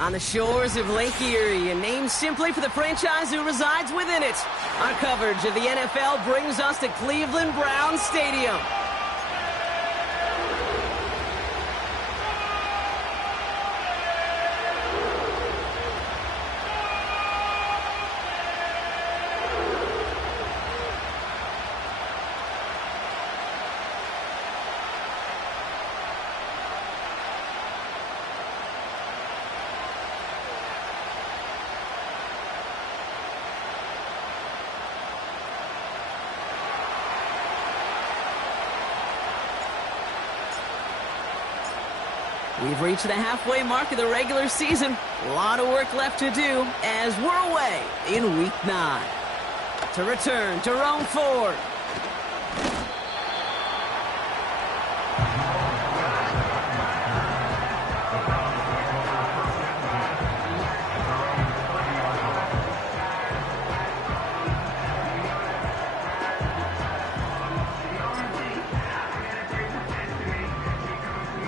On the shores of Lake Erie, and named simply for the franchise who resides within it. Our coverage of the NFL brings us to Cleveland Browns Stadium. We've reached the halfway mark of the regular season. A lot of work left to do as we're away in Week 9. To return, Jerome Ford.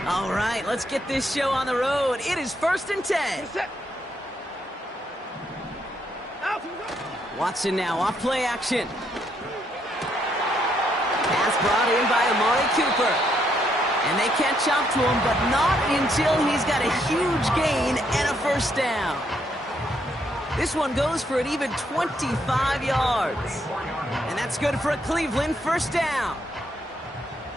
All right, let's get this show on the road. It is 1st and 10. Watson now off play action. Pass brought in by Amari Cooper. And they catch up to him, but not until he's got a huge gain and a first down. This one goes for an even 25 yards. And that's good for a Cleveland first down.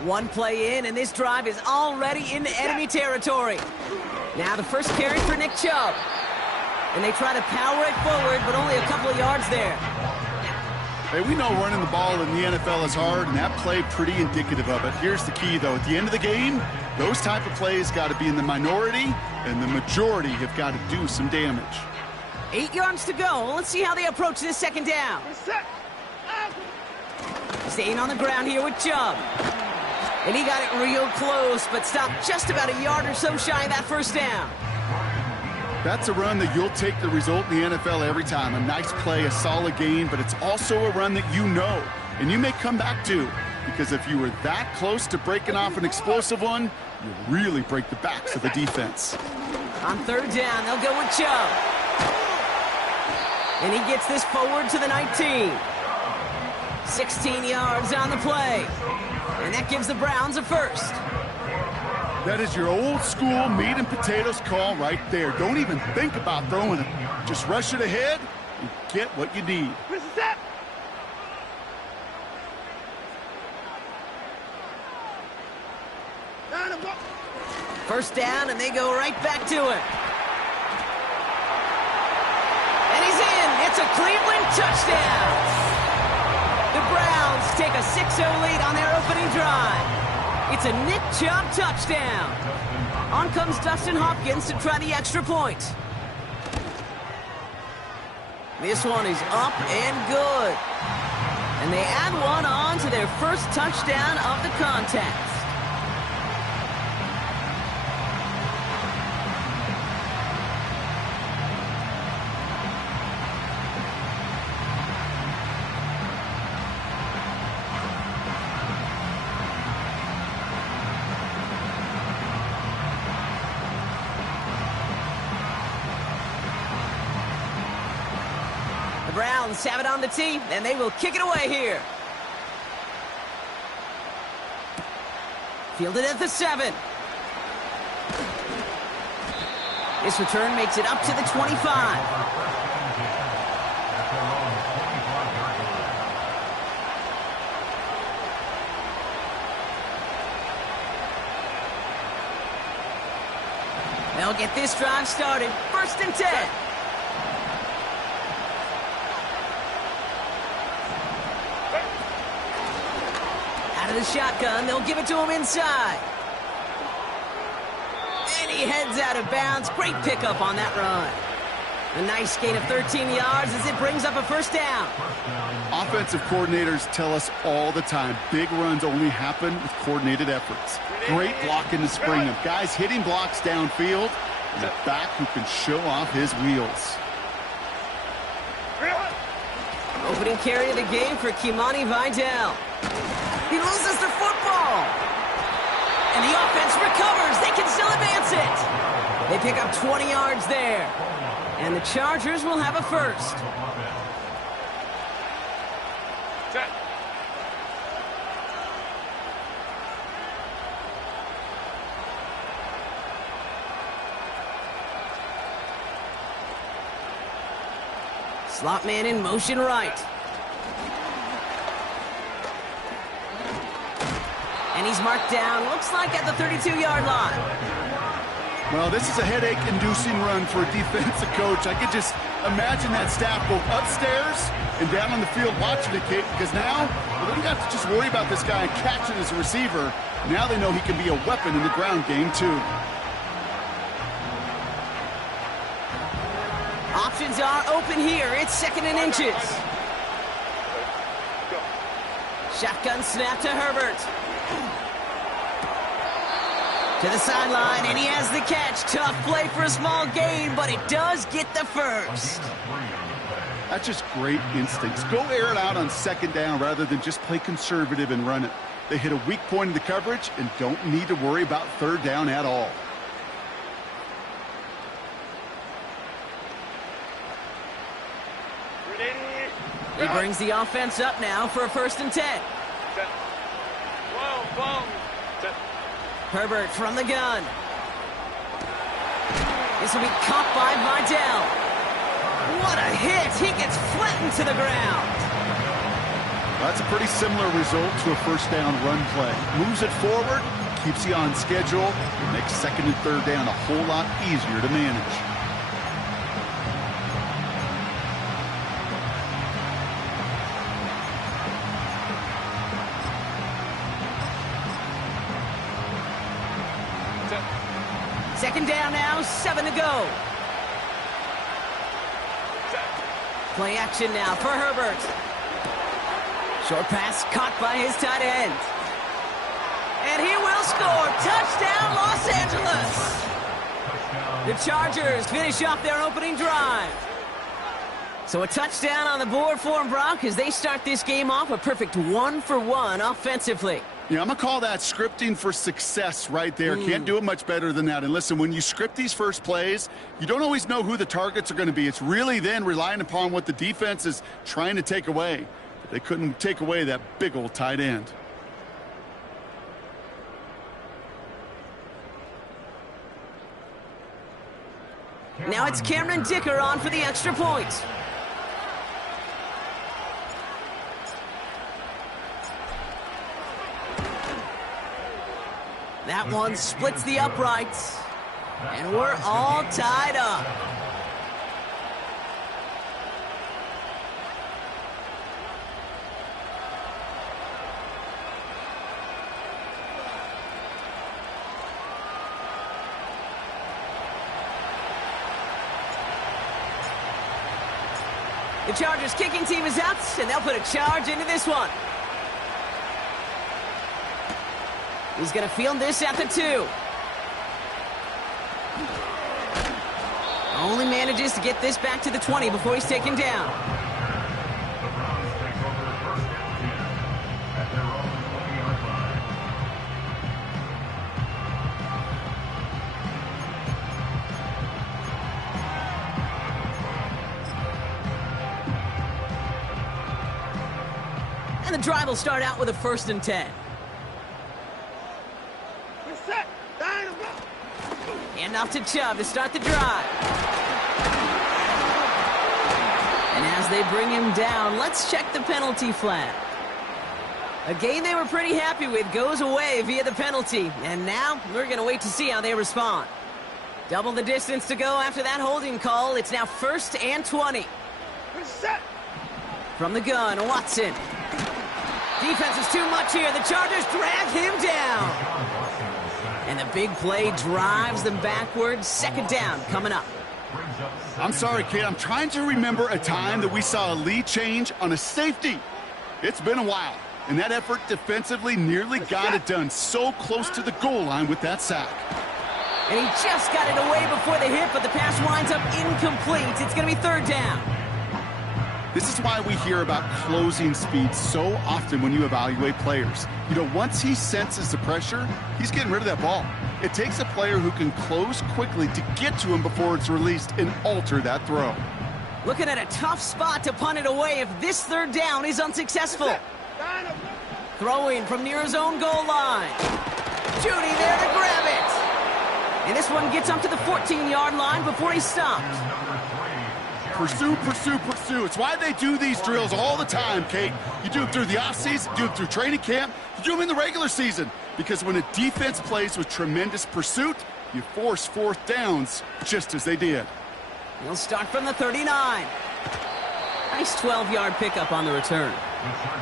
One play in, and this drive is already into enemy territory. Now the first carry for Nick Chubb. And they try to power it forward, but only a couple of yards there. Hey, we know running the ball in the NFL is hard, and that play pretty indicative of it. Here's the key, though. At the end of the game, those type of plays got to be in the minority, and the majority have got to do some damage. 8 yards to go. Let's see how they approach this second down. Staying on the ground here with Chubb. And he got it real close, but stopped just about a yard or so shy of that first down. That's a run that you'll take the result in the NFL every time. A nice play, a solid gain, but it's also a run that you know, and you may come back to. Because if you were that close to breaking off an explosive one, you really break the backs of the defense. On third down, they'll go with Chubb. And he gets this forward to the 19. 16 yards on the play. And that gives the Browns a first. That is your old school meat and potatoes call right there. Don't even think about throwing it. Just rush it ahead and get what you need. First down, and they go right back to it. And he's in. It's a Cleveland touchdown. The Browns take a 6-0 lead on their opening drive. It's a Nick Chubb touchdown. On comes Dustin Hopkins to try the extra point. This one is up and good. And they add one on to their first touchdown of the contest. Browns have it on the tee, and they will kick it away here. Fielded at the 7. This return makes it up to the 25. They'll get this drive started. 1st and 10. The shotgun, they'll give it to him inside. And he heads out of bounds. Great pickup on that run. A nice gain of 13 yards as it brings up a first down. Offensive coordinators tell us all the time, big runs only happen with coordinated efforts. Great blocking to spring them. Guys hitting blocks downfield, and a back who can show off his wheels. Opening carry of the game for Kimani Vidal. He loses the football. And the offense recovers. They can still advance it. They pick up 20 yards there. And the Chargers will have a first. Set. Slot man in motion right. And he's marked down, looks like at the 32-yard line. Well, this is a headache-inducing run for a defensive coach. I could just imagine that staff both upstairs and down on the field watching it, Kate, because now they don't have to just worry about this guy catching as a receiver. Now they know he can be a weapon in the ground game, too. Options are open here. It's 2nd and inches. Shotgun snap to Herbert. To the sideline, and he has the catch. Tough play for a small gain, but it does get the first. That's just great instincts. Go air it out on 2nd down rather than just play conservative and run it. They hit a weak point in the coverage and don't need to worry about 3rd down at all. He brings the offense up now for a 1st and 10. Herbert from the gun. This will be caught by Vidal. What a hit! He gets flattened to the ground. That's a pretty similar result to a 1st down run play. Moves it forward, keeps you on schedule, and makes 2nd and 3rd down a whole lot easier to manage. Second down now, 7 to go. Play action now for Herbert. Short pass caught by his tight end. And he will score. Touchdown, Los Angeles. The Chargers finish off their opening drive. So a touchdown on the board for them, Brock, as they start this game off a perfect 1-for-1 offensively. Yeah, I'm going to call that scripting for success right there. Can't do it much better than that. And listen, when you script these first plays, you don't always know who the targets are going to be. It's really then relying upon what the defense is trying to take away. But they couldn't take away that big old tight end. Now it's Cameron Dicker on for the extra point. That one splits the uprights, and we're all tied up. The Chargers kicking team is out, and they'll put a charge into this one. He's going to field this at the 2. Only manages to get this back to the 20 before he's taken down. And the drive will start out with a 1st and 10. And off to Chubb to start the drive. And as they bring him down, let's check the penalty flag. A game they were pretty happy with goes away via the penalty. And now we're going to wait to see how they respond. Double the distance to go after that holding call. It's now 1st and 20. From the gun, Watson. Defense is too much here. The Chargers drag him down. And the big play drives them backwards. 2nd down coming up. I'm sorry, kid. I'm trying to remember a time that we saw a lead change on a safety. It's been a while. And that effort defensively nearly got it done. So close to the goal line with that sack. And he just got it away before the hit, but the pass winds up incomplete. It's going to be 3rd down. This is why we hear about closing speed so often when you evaluate players. You know, once he senses the pressure, he's getting rid of that ball. It takes a player who can close quickly to get to him before it's released and alter that throw. Looking at a tough spot to punt it away if this third down is unsuccessful. Throwing from near his own goal line. Judy there to grab it. And this one gets up to the 14-yard line before he's stopped. Pursue, pursue, pursue. It's why they do these drills all the time, Kate. You do them through the offseason, you do them through training camp, you do them in the regular season. Because when a defense plays with tremendous pursuit, you force fourth downs just as they did. He'll start from the 39. Nice 12-yard pickup on the return.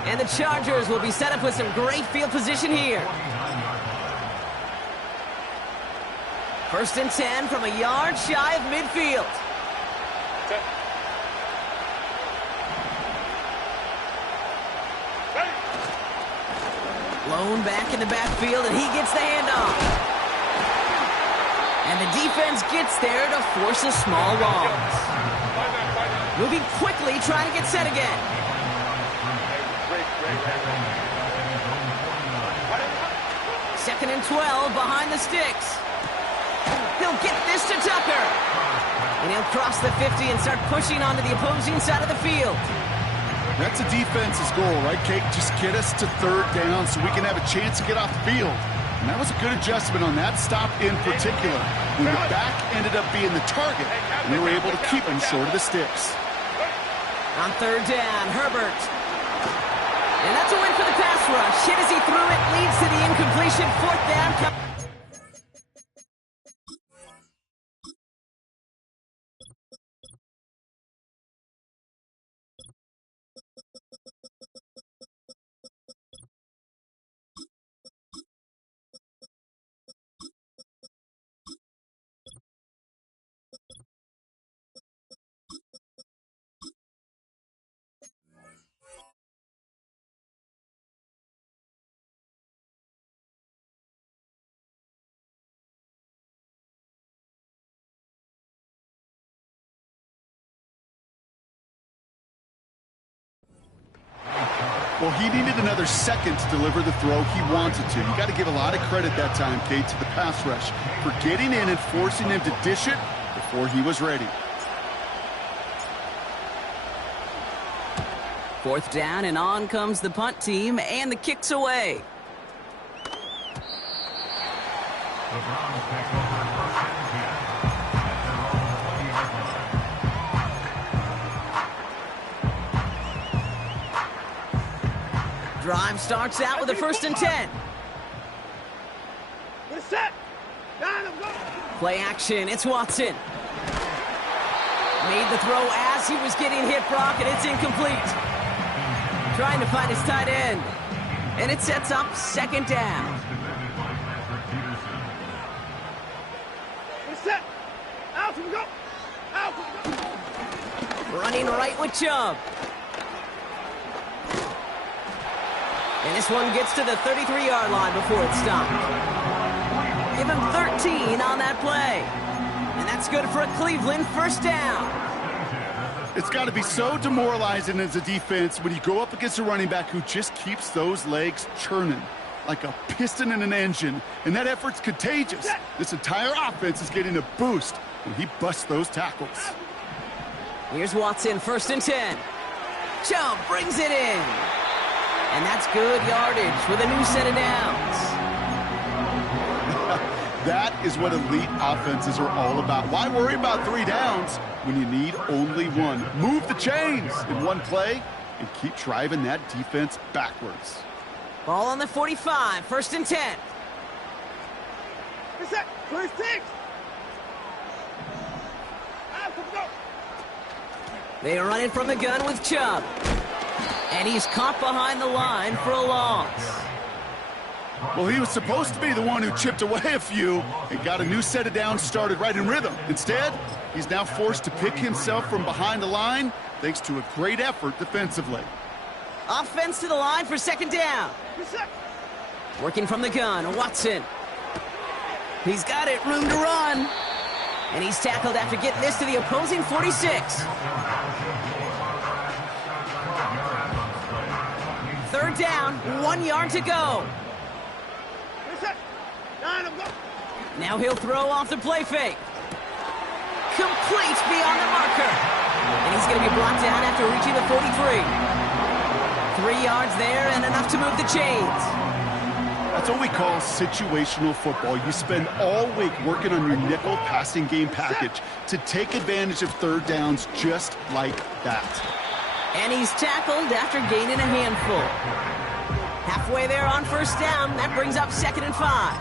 And the Chargers will be set up with some great field position here. 1st and 10 from a yard shy of midfield. Blown back in the backfield, and he gets the handoff. And the defense gets there to force a small loss. Moving quickly, trying to get set again. Second and 12 behind the sticks. He'll get this to Tucker. And he'll cross the 50 and start pushing onto the opposing side of the field. That's a defense's goal, right, Kate? Just get us to third down so we can have a chance to get off the field. And that was a good adjustment on that stop in particular, when the back ended up being the target, and they were able to keep him short of the sticks. On third down, Herbert. And that's a win for the pass rush. Hit as he threw it, leads to the incompletion. 4th down. Well, he needed another second to deliver the throw he wanted to. You got to give a lot of credit that time, Kate, to the pass rush for getting in and forcing him to dish it before he was ready. 4th down, and on comes the punt team, and the kick's away. Drive starts out with a 1st and 10. Play action, it's Watson. Made the throw as he was getting hit, Brock, and it's incomplete. Trying to find his tight end. And it sets up 2nd down. Running right with Chubb. And this one gets to the 33-yard line before it's stopped. Give him 13 on that play. And that's good for a Cleveland 1st down. It's got to be so demoralizing as a defense when you go up against a running back who just keeps those legs churning like a piston in an engine. And that effort's contagious. This entire offense is getting a boost when he busts those tackles. Here's Watson, 1st and 10. Chubb brings it in. And that's good yardage with a new set of downs. That is what elite offenses are all about. Why worry about 3 downs when you need only one? Move the chains in one play and keep driving that defense backwards. Ball on the 45, 1st and 10. They are running from the gun with Chubb. And he's caught behind the line for a loss. Well, he was supposed to be the one who chipped away a few and got a new set of downs started right in rhythm. Instead, he's now forced to pick himself from behind the line thanks to a great effort defensively. Offense to the line for 2nd down. Working from the gun, Watson. He's got it, room to run. And he's tackled after getting this to the opposing 46. Third down, 1 yard to go. Now he'll throw off the play fake. Complete beyond the marker. And he's going to be brought down after reaching the 43. 3 yards there and enough to move the chains. That's what we call situational football. You spend all week working on your nickel passing game package to take advantage of third downs just like that. And he's tackled after gaining a handful. Halfway there on first down. That brings up 2nd and 5.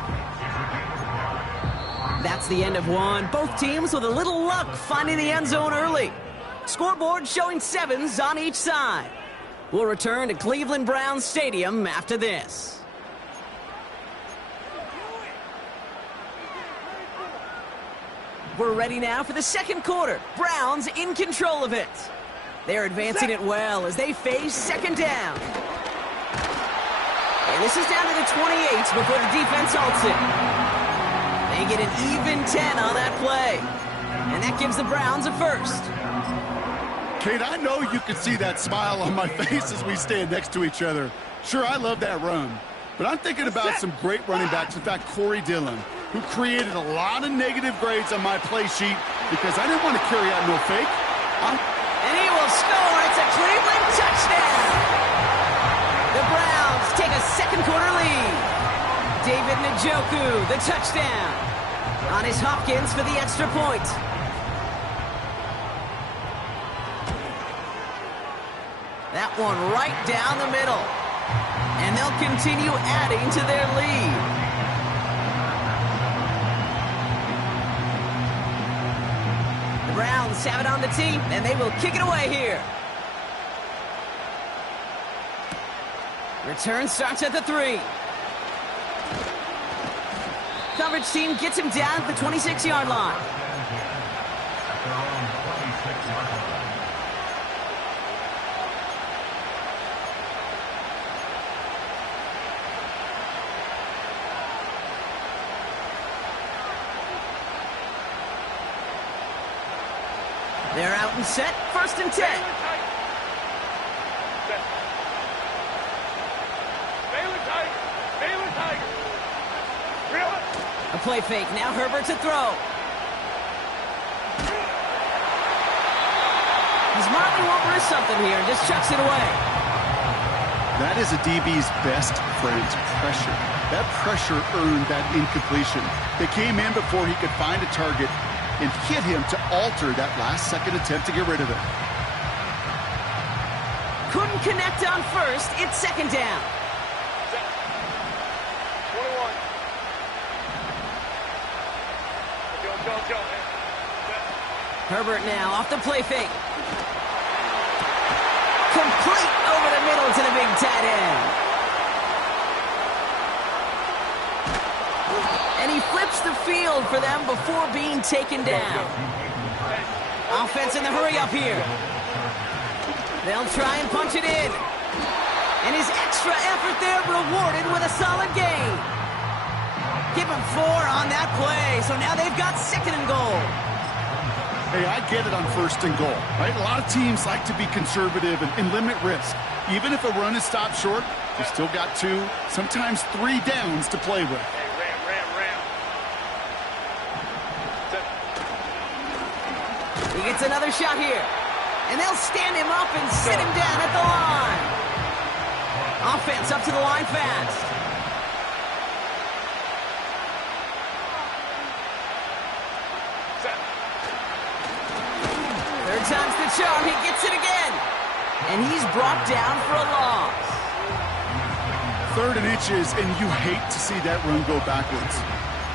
That's the end of one. Both teams with a little luck finding the end zone early. Scoreboard showing 7s on each side. We'll return to Cleveland Browns Stadium after this. We're ready now for the second quarter. Browns in control of it. They're advancing it well as they face 2nd down. And this is down to the 28 before the defense halts it. They get an even 10 on that play. And that gives the Browns a first. Kate, I know you can see that smile on my face as we stand next to each other. Sure, I love that run. But I'm thinking about some great running backs. In fact, Corey Dillon, who created a lot of negative grades on my play sheet because I didn't want to carry out no fake. And he will score. It's a Cleveland touchdown. The Browns take a second quarter lead. David Njoku, the touchdown. On his Hopkins for the extra point. That one right down the middle. And they'll continue adding to their lead. The Browns have it on the tee, and they will kick it away here. Return starts at the 3. Coverage team gets him down at the 26-yard line. They're out and set. 1st and 10. A play fake. Now Herbert to throw. He's Marley won't risk something here and just chucks it away. That is a DB's best friend, pressure. That pressure earned that incompletion. They came in before he could find a target and hit him to alter that last-second attempt to get rid of it. Couldn't connect on first. It's 2nd down. 21. Go. Herbert now off the play fake. Complete over the middle to the big tight end. And he flips the field for them before being taken down. Offense in the hurry up here. They'll try and punch it in. And his extra effort there rewarded with a solid gain. Give him 4 on that play. So now they've got 2nd and goal. Hey, I get it on 1st and goal, right? A lot of teams like to be conservative and limit risk. Even if a run is stopped short, you still got 2, sometimes 3 downs to play with. He gets another shot here. And they'll stand him up and sit him down at the line. Offense up to the line fast. Third time's the charm. He gets it again. And he's brought down for a loss. 3rd and inches, and you hate to see that run go backwards.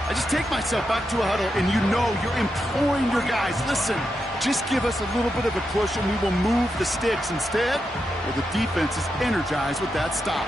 I just take myself back to a huddle, and you know you're imploring your guys, listen, just give us a little bit of a push, and we will move the sticks. Instead, well, the defense is energized with that stop.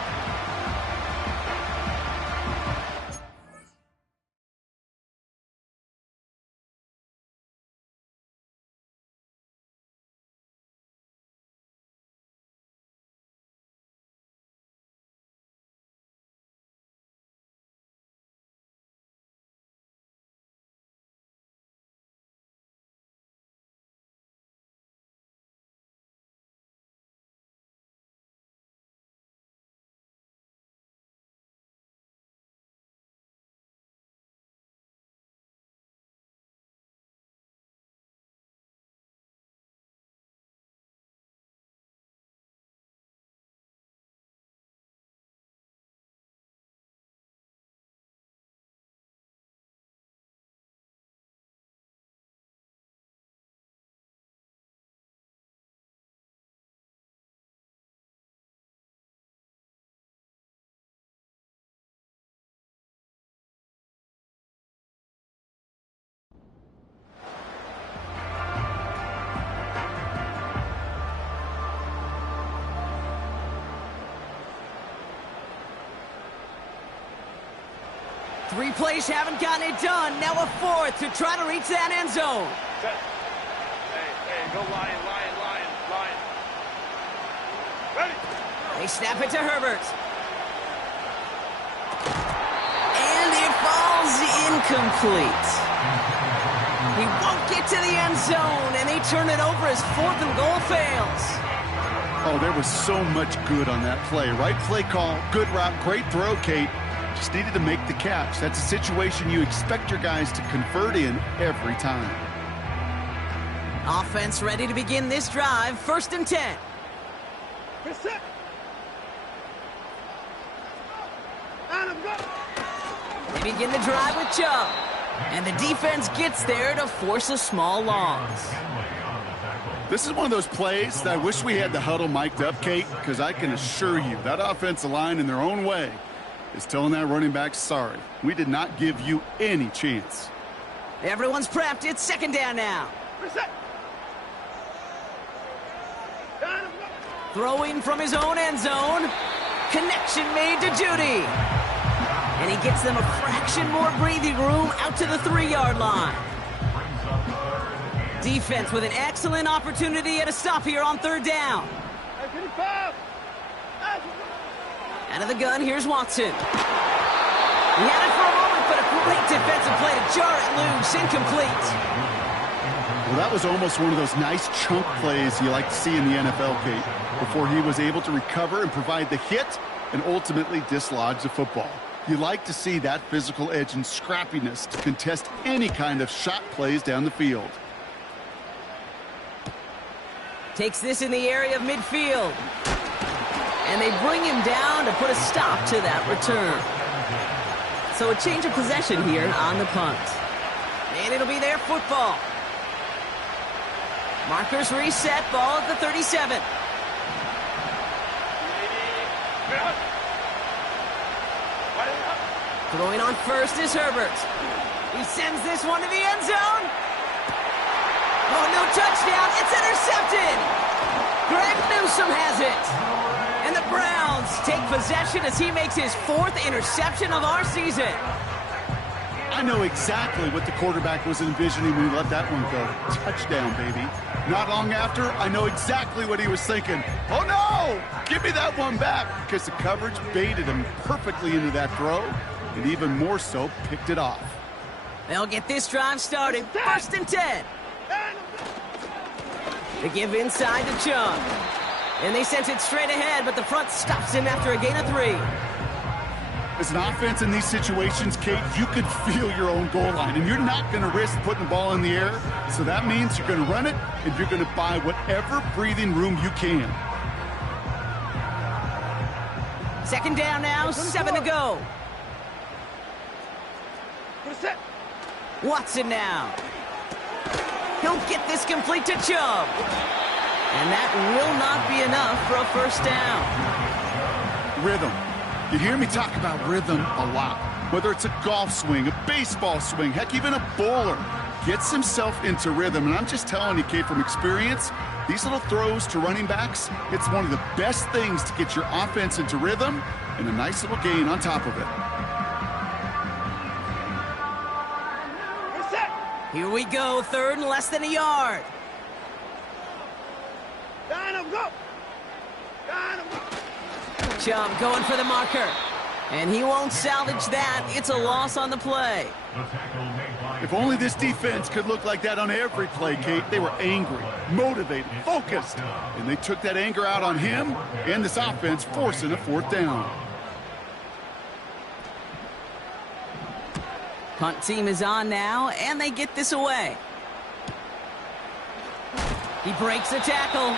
3 plays haven't gotten it done. Now a 4th to try to reach that end zone. Set. Hey, go Lion. Ready? They snap it to Herbert. And it falls incomplete. He won't get to the end zone, and they turn it over as 4th and goal fails. Oh, there was so much good on that play. Right play call, good route, great throw, Kate. Just needed to make the catch. That's a situation you expect your guys to convert in every time. Offense ready to begin this drive. 1st and 10. Set. Adam, go. They begin the drive with Chubb. And the defense gets there to force a small loss. This is one of those plays that I wish we had the huddle mic'd up, Kate, because I can assure you that offensive line in their own way is telling that running back, sorry, we did not give you any chance. Everyone's prepped. It's 2nd down now. Reset. Adam, go. Throwing from his own end zone. Connection made to Judy. And he gets them a fraction more breathing room out to the 3-yard line. Defense with an excellent opportunity at a stop here on 3rd down. Out of the gun, here's Watson. He had it for a moment, but a great defensive play to jar it loose. Incomplete. Well, that was almost one of those nice chunk plays you like to see in the NFL, Kate, before he was able to recover and provide the hit and ultimately dislodge the football. You like to see that physical edge and scrappiness to contest any kind of shot plays down the field. Takes this in the area of midfield. And they bring him down to put a stop to that return. So a change of possession here on the punt. And it'll be their football. Markers reset, ball at the 37. Throwing on first is Herbert. He sends this one to the end zone. Oh, no touchdown. It's intercepted. Greg Newsome has it. And the Browns take possession as he makes his 4th interception of our season. I know exactly what the quarterback was envisioning when he let that one go. Touchdown, baby. Not long after, I know exactly what he was thinking. Oh, no! Give me that one back, because the coverage baited him perfectly into that throw, and even more so, picked it off. They'll get this drive started. 1st and 10. They give inside to Chubb. And they sent it straight ahead, but the front stops him after a gain of 3. As an offense in these situations, Kate, you could feel your own goal line, and you're not going to risk putting the ball in the air. So that means you're going to run it, and you're going to buy whatever breathing room you can. 2nd down now, 7 to go. Watson now. He'll get this complete to Chubb. And that will not be enough for a 1st down. Rhythm. You hear me talk about rhythm a lot. Whether it's a golf swing, a baseball swing, heck, even a bowler gets himself into rhythm. And I'm just telling you, Kate, from experience, these little throws to running backs, it's one of the best things to get your offense into rhythm and a nice little gain on top of it. Here we go, 3rd and less than a yard. Chubb going for the marker. And he won't salvage that. It's a loss on the play. If only this defense could look like that on every play, Kate. They were angry, motivated, focused. And they took that anger out on him and this offense, forcing a 4th down. Punt team is on now, and they get this away. He breaks the tackle,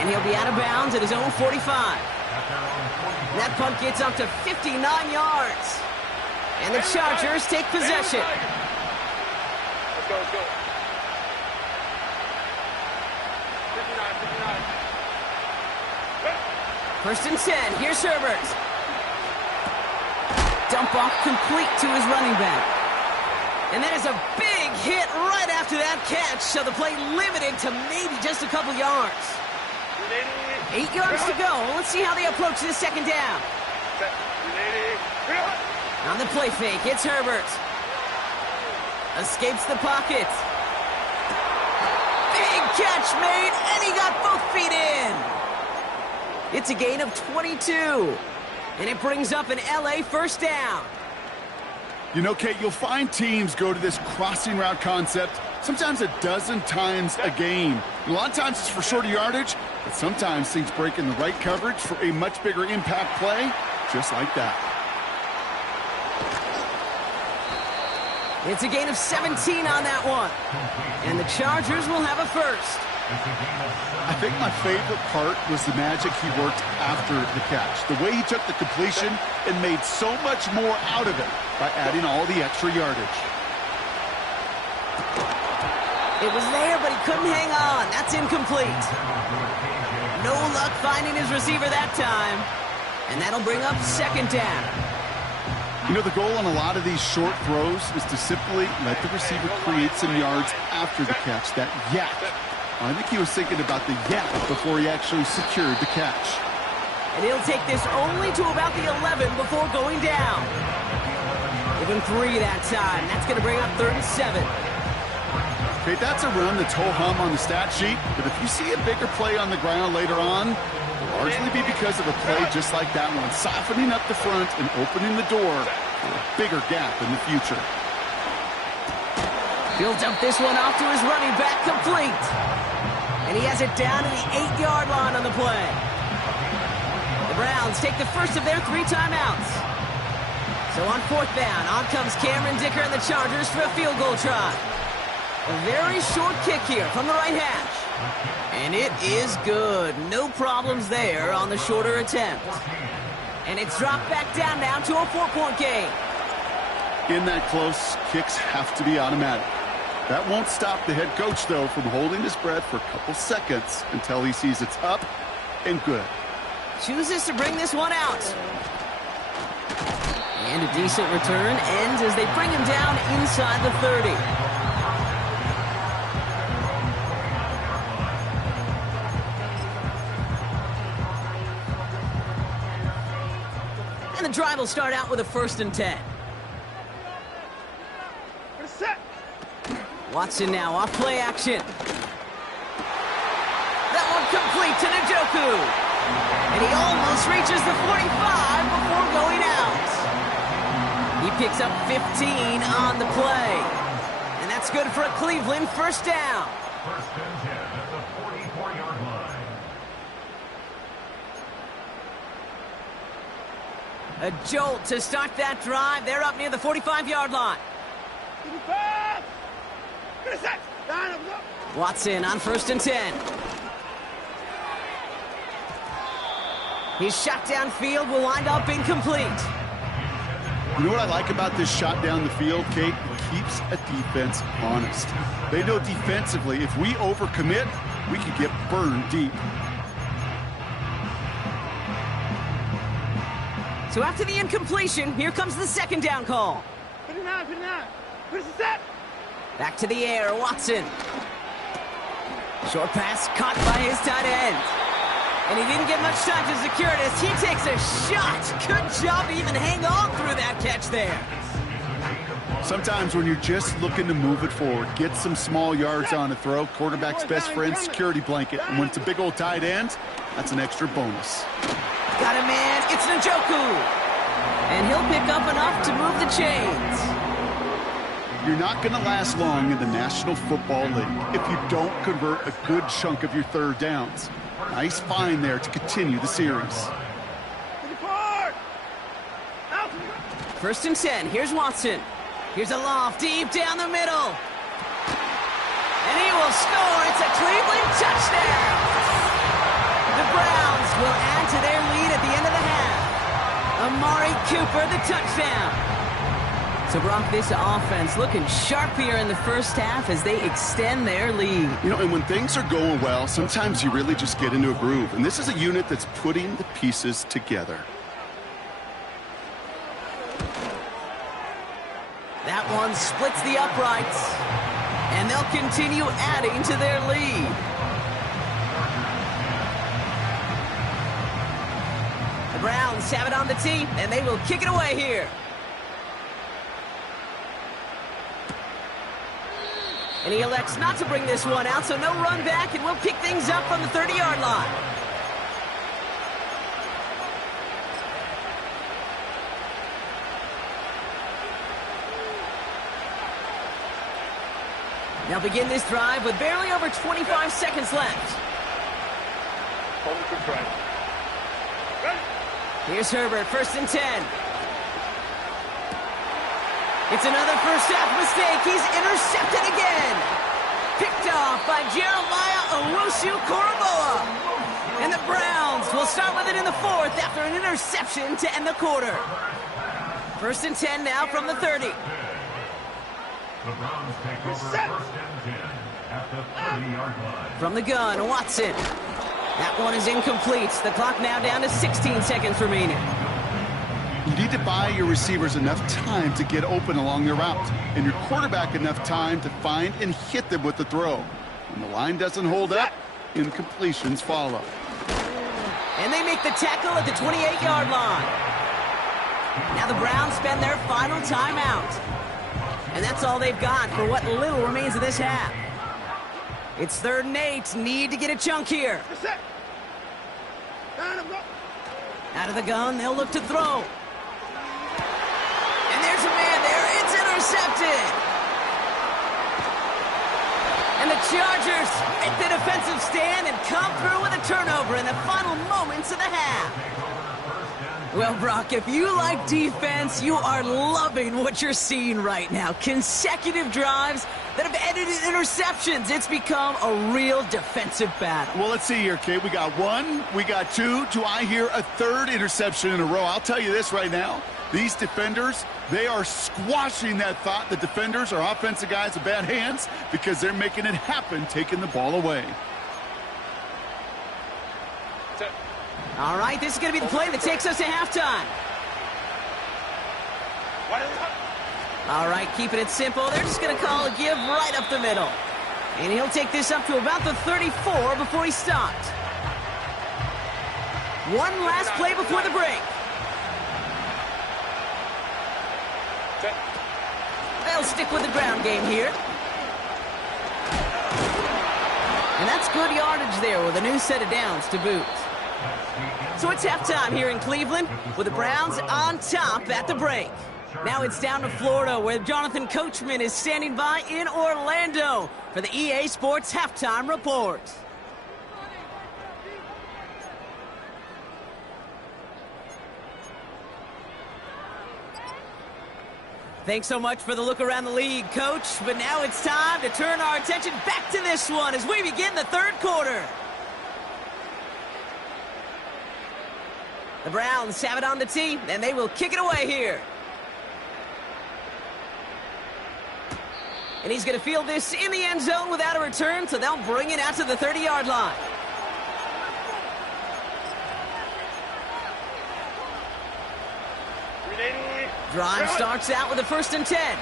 and he'll be out of bounds at his own 45. That punt gets up to 59 yards. And the Chargers take possession. Let's go. 59. 1st and 10. Here's Herbert. Dump off complete to his running back. And that is a big hit right after that catch, so the play limited to maybe just a couple yards. 8 yards to go. Let's see how they approach this 2nd down. On the play fake, it's Herbert. Escapes the pocket. Big catch made, and he got both feet in. It's a gain of 22. And it brings up an LA first down. You know, Kate, you'll find teams go to this crossing route concept sometimes a dozen times a game. A lot of times it's for shorter yardage, but sometimes things break in the right coverage for a much bigger impact play, just like that. It's a gain of 17 on that one. And the Chargers will have a first. I think my favorite part was the magic he worked after the catch. The way he took the completion and made so much more out of it by adding all the extra yardage. It was there, but he couldn't hang on. That's incomplete. No luck finding his receiver that time. And that'll bring up second down. You know, the goal on a lot of these short throws is to simply let the receiver create some yards after the catch, that yak. I think he was thinking about the yak before he actually secured the catch. And he'll take this only to about the 11 before going down. Give him 3 that time. That's going to bring up 37. Okay, that's a run that's ho-hum on the stat sheet, but if you see a bigger play on the ground later on, it'll largely be because of a play just like that one, softening up the front and opening the door for a bigger gap in the future. He'll dump this one off to his running back, complete. And he has it down to the 8-yard line on the play. The Browns take the first of their 3 timeouts. So on 4th down, on comes Cameron Dicker and the Chargers for a field goal try. A very short kick here from the right hash. And it is good. No problems there on the shorter attempt. And it's dropped back down now to a 4-point game. In that close, kicks have to be automatic. That won't stop the head coach, though, from holding his breath for a couple seconds until he sees it's up and good. Chooses to bring this one out. And a decent return ends as they bring him down inside the 30. And the drive will start out with a 1st and 10. Set. Watson now off play action. That one complete to Njoku. And he almost reaches the 45 before going out. He picks up 15 on the play. And that's good for a Cleveland first down. First and 10 at the 44-yard line. A jolt to start that drive. They're up near the 45-yard line. Watson on 1st and 10. His shot downfield will wind up incomplete. You know what I like about this shot down the field, Kate? It keeps a defense honest. They know defensively, if we overcommit, we could get burned deep. So after the incompletion, here comes the 2nd down call. 59, 59. Where's the set? Back to the air, Watson. Short pass caught by his tight end. And he didn't get much time to secure it as he takes a shot. Good job to even hang on through that catch there. Sometimes when you're just looking to move it forward, get some small yards on a throw, quarterback's best friend, security blanket. And when it's a big old tight end, that's an extra bonus. Got a man, it's Njoku. And he'll pick up enough to move the chains. You're not going to last long in the National Football League if you don't convert a good chunk of your 3rd downs. Nice find there to continue the series. 1st and 10, here's Watson. Here's a loft deep down the middle. And he will score. It's a Cleveland touchdown. The Browns will add to their lead at the end of the half. Amari Cooper, the touchdown. So, Brock, this offense looking sharp here in the first half as they extend their lead. You know, and when things are going well, sometimes you really just get into a groove. And this is a unit that's putting the pieces together. That one splits the uprights. And they'll continue adding to their lead. The Browns have it on the tee, and they will kick it away here. And he elects not to bring this one out, so no run back, and we'll pick things up from the 30-yard line. They'll begin this drive with barely over 25 seconds left. Here's Herbert, 1st and 10. It's another first half mistake. He's intercepted again. Picked off by Jeremiah Owusu-Koramoah. And the Browns will start with it in the 4th after an interception to end the quarter. 1st and 10 now from the 30. The Browns take over 1st and 10 at the 30-yard line. From the gun, Watson. That one is incomplete. The clock now down to 16 seconds remaining. You need to buy your receivers enough time to get open along their route, and your quarterback enough time to find and hit them with the throw. When the line doesn't hold up, incompletions follow. And they make the tackle at the 28-yard line. Now the Browns spend their final timeout. And that's all they've got for what little remains of this half. It's 3rd and 8. Need to get a chunk here. Out of the gun, they'll look to throw. And there's a man there. It's intercepted. And the Chargers make the defensive stand and come through with a turnover in the final moments of the half. Well, Brock, if you like defense, you are loving what you're seeing right now. Consecutive drives that have ended in interceptions. It's become a real defensive battle. Well, let's see here, Kate. We got 1, we got 2. Do I hear a 3rd interception in a row? I'll tell you this right now. These defenders, they are squashing that thought that defenders are offensive guys with bad hands because they're making it happen, taking the ball away. All right, this is going to be the play that takes us to halftime. All right, keeping it simple. They're just going to call a give right up the middle. And he'll take this up to about the 34 before he stopped. One last play before the break. They'll stick with the ground game here. And that's good yardage there with a new set of downs to boot. So it's halftime here in Cleveland with the Browns on top at the break. Now it's down to Florida where Jonathan Coachman is standing by in Orlando for the EA Sports Halftime Report. Thanks so much for the look around the league, Coach. But now it's time to turn our attention back to this one as we begin the 3rd quarter. The Browns have it on the tee, and they will kick it away here. And he's going to field this in the end zone without a return, so they'll bring it out to the 30-yard line. Drive starts out with a 1st and 10.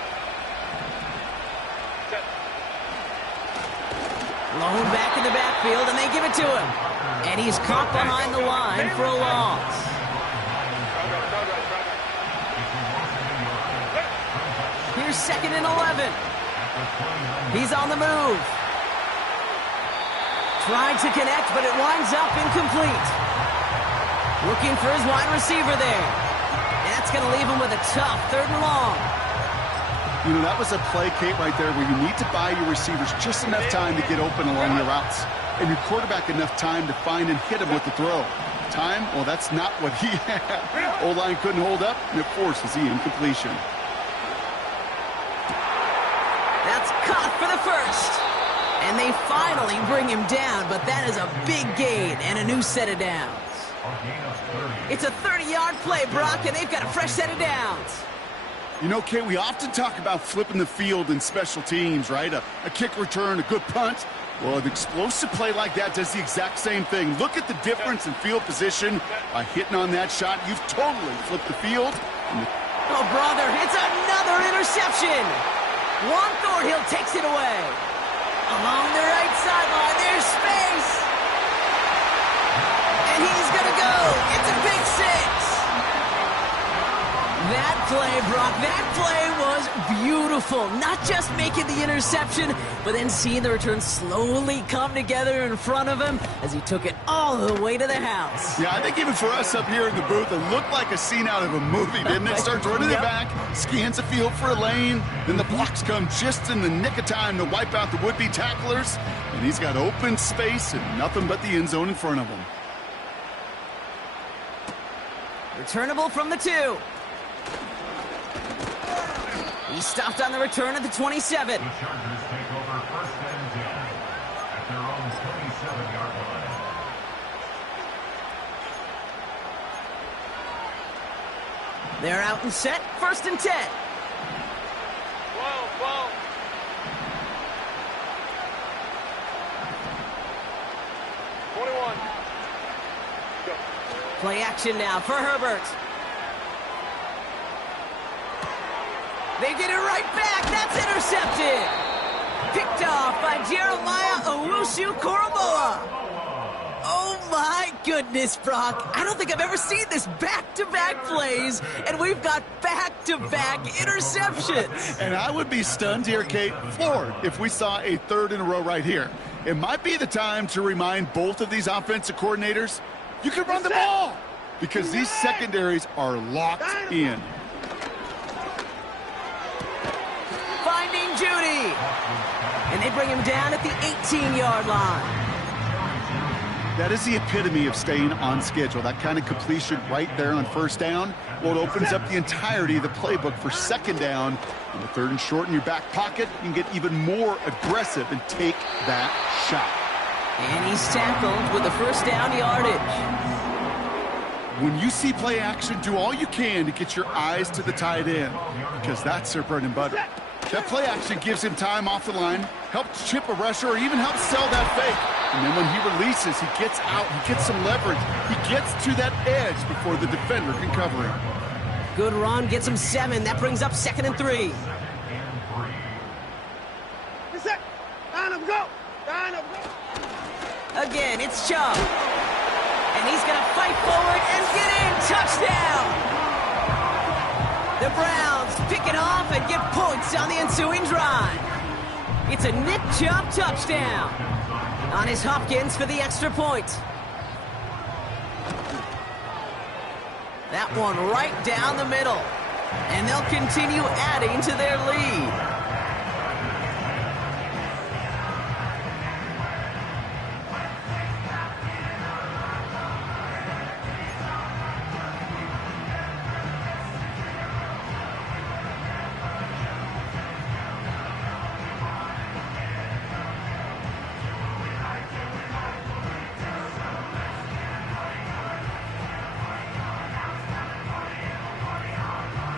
Blown back in the backfield, and they give it to him. And he's caught behind the line for a loss. Here's 2nd and 11. He's on the move. Tried to connect, but it winds up incomplete. Looking for his wide receiver there. And that's going to leave him with a tough 3rd and long. You know, that was a play, Kate, right there where you need to buy your receivers just enough time to get open along your routes. And your quarterback enough time to find and hit him with the throw. Time? Well, that's not what he had. O-line couldn't hold up, and it forces the incompletion. That's caught for the 1st. And they finally bring him down, but that is a big gain and a new set of downs. It's a 30-yard play, Brock, and they've got a fresh set of downs. You know, Kate, we often talk about flipping the field in special teams, right? A kick return, a good punt. Well, an explosive play like that does the exact same thing. Look at the difference in field position. By hitting on that shot, you've totally flipped the field. Oh, brother, it's another interception. Juan Thornhill takes it away. Along the right sideline, there's space. And he's going to go. It's a big 6. That play, Brock, that play was beautiful. Not just making the interception, but then seeing the return slowly come together in front of him as he took it all the way to the house. Yeah, I think even for us up here in the booth, it looked like a scene out of a movie, didn't it? Starts running it back, scans the field for a lane, then the blocks come just in the nick of time to wipe out the would-be tacklers, and he's got open space and nothing but the end zone in front of him. Returnable from the 2. He stopped on the return at the 27. The Chargers take over first and 10 at their own 27-yard line. They're out and set, first and 10. Whoa. 21. Go. Play action now for Herbert. They get it right back. That's intercepted. Picked off by Jeremiah Owusu-Koramoah. Oh, my goodness, Brock. I don't think I've ever seen this back-to-back plays, and we've got back-to-back interceptions. And I would be stunned here, Kate, floored, if we saw a third in a row right here. It might be the time to remind both of these offensive coordinators, you can run the ball, because these secondaries are locked in. Finding Judy. And they bring him down at the 18-yard line. That is the epitome of staying on schedule. That kind of completion right there on first down. Well, it opens up the entirety of the playbook for second down. On the third and short in your back pocket, you can get even more aggressive and take that shot. And he's tackled with the first down yardage. When you see play action, do all you can to get your eyes to the tight end, because that's their bread and butter. That play action gives him time off the line, helps chip a rusher, or even helps sell that fake. And then when he releases, he gets out, he gets some leverage. He gets to that edge before the defender can cover him. Good run, gets him 7. That brings up second and 3. Reset. Line up, go. Line up, go. Again, it's Chubb. And he's going to fight forward and get in. Touchdown! The Browns pick it off and get points on the ensuing drive. It's a Nick Chubb touchdown. On his Hopkins for the extra point. That one right down the middle. And they'll continue adding to their lead.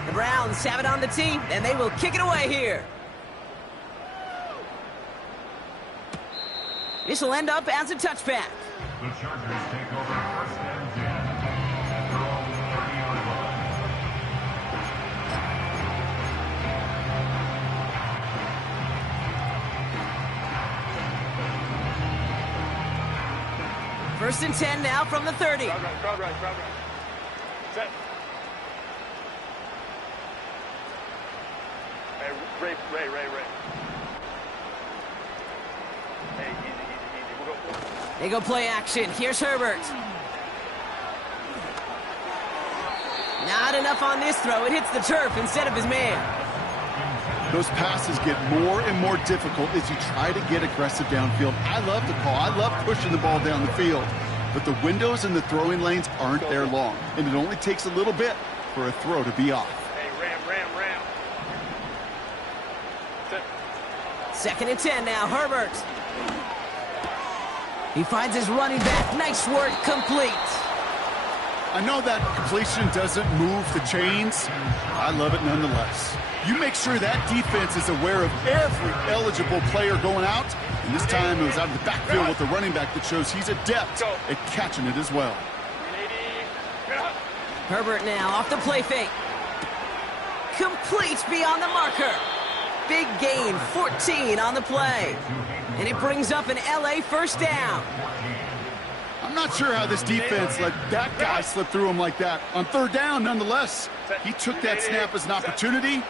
The Browns have it on the tee, and they will kick it away here. This will end up as a touchback. The Chargers take over first and 10 at their own 30-yard line. First and 10 now from the 30. Crowd right. Set. Hey, Ray. Hey, easy. We'll go forward. They go play action. Here's Herbert. Not enough on this throw. It hits the turf instead of his man. Those passes get more and more difficult as you try to get aggressive downfield. I love the call. I love pushing the ball down the field. But the windows in the throwing lanes aren't there long. And it only takes a little bit for a throw to be off. Hey, ram. Set. Second and 10 now. Herbert. He finds his running back. Nice work. Complete. I know that completion doesn't move the chains. I love it nonetheless. You make sure that defense is aware of every eligible player going out. And this time it was out of the backfield with the running back that shows he's adept at catching it as well. Herbert now off the play fake. Complete beyond the marker. Big gain, 14 on the play. And it brings up an LA first down. I'm not sure how this defense let that guy slip through him like that. On third down, nonetheless, he took that snap as an opportunity,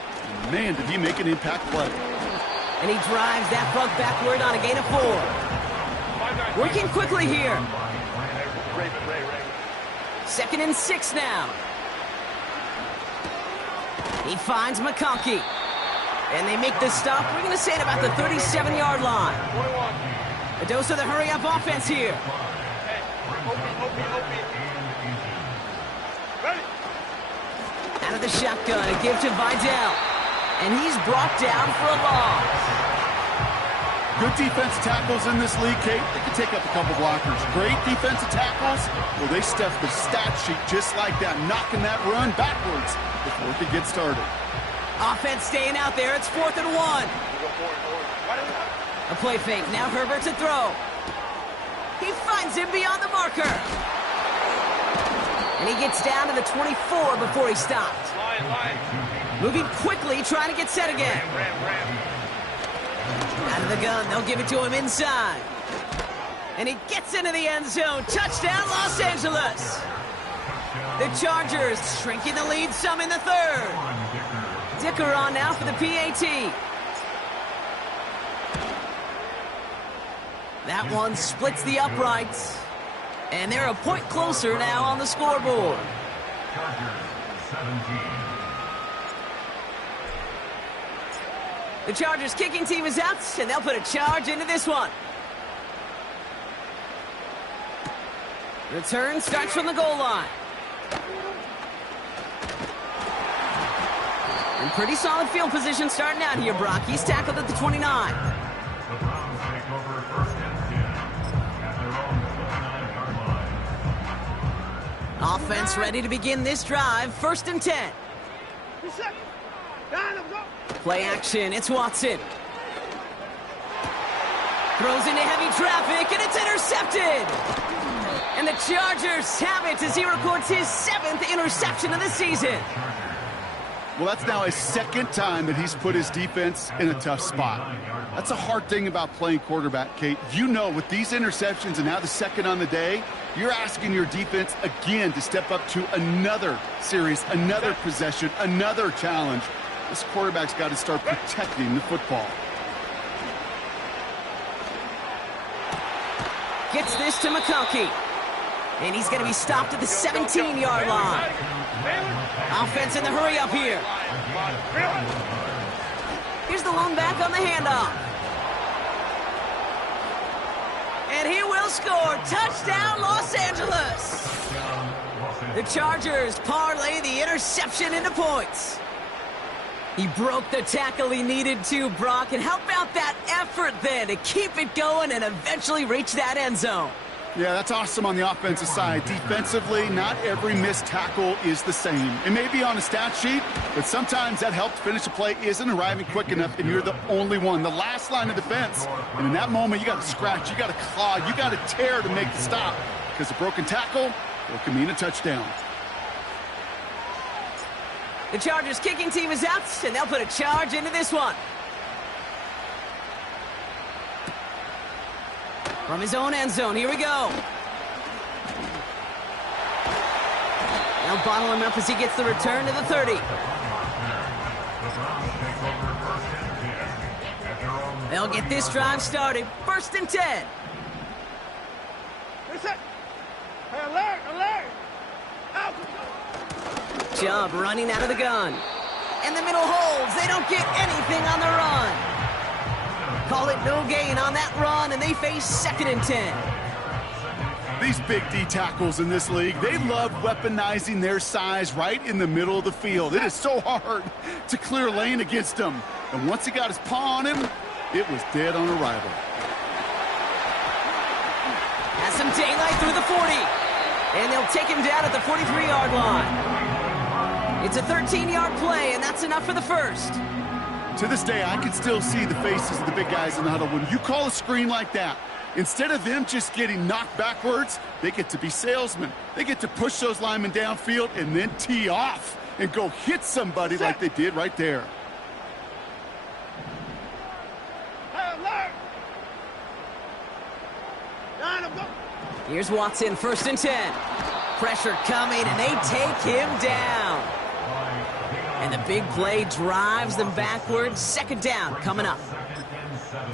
Man, did he make an impact play. And he drives that puck backward on a gain of 4. Working quickly here. 2nd and 6 now. He finds McConkey. And they make the stop. We're going to say at about the 37-yard line. A dose of the hurry-up offense here. Out of the shotgun, a give to Vidal. And he's brought down for a loss. Good defensive tackles in this league, Kate. They can take up a couple blockers. Great defensive tackles. Well, they stuff the stat sheet just like that, knocking that run backwards before it could get started. Offense staying out there. It's 4th and 1. A play fake. Now Herbert to throw. He finds him beyond the marker. And he gets down to the 24 before he stopped. Moving quickly, trying to get set again. Out of the gun, they'll give it to him inside. And he gets into the end zone. Touchdown, Los Angeles. The Chargers shrinking the lead some in the 3rd. Dicker on now for the PAT. That one splits the uprights. And they're a point closer now on the scoreboard. Chargers 17. The Chargers kicking team is out, and they'll put a charge into this one. Return starts from the goal line. And pretty solid field position starting out here, Brock. He's tackled at the 29. The Browns take over 1st and 10 at their own 9-yard line. Offense ready to begin this drive. 1st and 10. Play action. It's Watson. Throws into heavy traffic, and it's intercepted. And the Chargers have it as he records his 7th interception of the season. Well, that's now his 2nd time that he's put his defense in a tough spot. That's a hard thing about playing quarterback, Kate. You know, with these interceptions and now the 2nd on the day, you're asking your defense again to step up to another series, another possession, another challenge. This quarterback's got to start protecting the football. Gets this to McConkey. And he's going to be stopped at the 17-yard line. Offense in the hurry up here. Here's the lone back on the handoff. And he will score. Touchdown, Los Angeles. The Chargers parlay the interception into points. He broke the tackle he needed to, Brock, and help out that effort then to keep it going and eventually reach that end zone. Yeah, that's awesome on the offensive side. Defensively, not every missed tackle is the same. It may be on a stat sheet, but sometimes that help to finish a play isn't arriving quick enough, and you're the only one, the last line of defense. And in that moment, you got to scratch, you got to claw, you got to tear to make the stop, because a broken tackle, well, can mean a touchdown. The Chargers kicking team is out, and they'll put a charge into this one. From his own end zone, here we go. They'll bottle him up as he gets the return to the 30. They'll get this drive started. 1st and 10. Listen. Hey, alert, alert. Out. Chubb running out of the gun. And the middle holds. They don't get anything on the run. Call it no gain on that run, and they face 2nd and 10. These big D tackles in this league, they love weaponizing their size right in the middle of the field. It is so hard to clear lane against them. And once he got his paw on him, it was dead on arrival. Has some daylight through the 40. And they'll take him down at the 43-yard line. It's a 13-yard play, and that's enough for the 1st. To this day, I can still see the faces of the big guys in the huddle. When you call a screen like that, instead of them just getting knocked backwards, they get to be salesmen. They get to push those linemen downfield and then tee off and go hit somebody like they did right there. Hey, alert. Here's Watson, 1st and 10. Pressure coming, and they take him down. And And the big play drives them backwards. Second down coming up.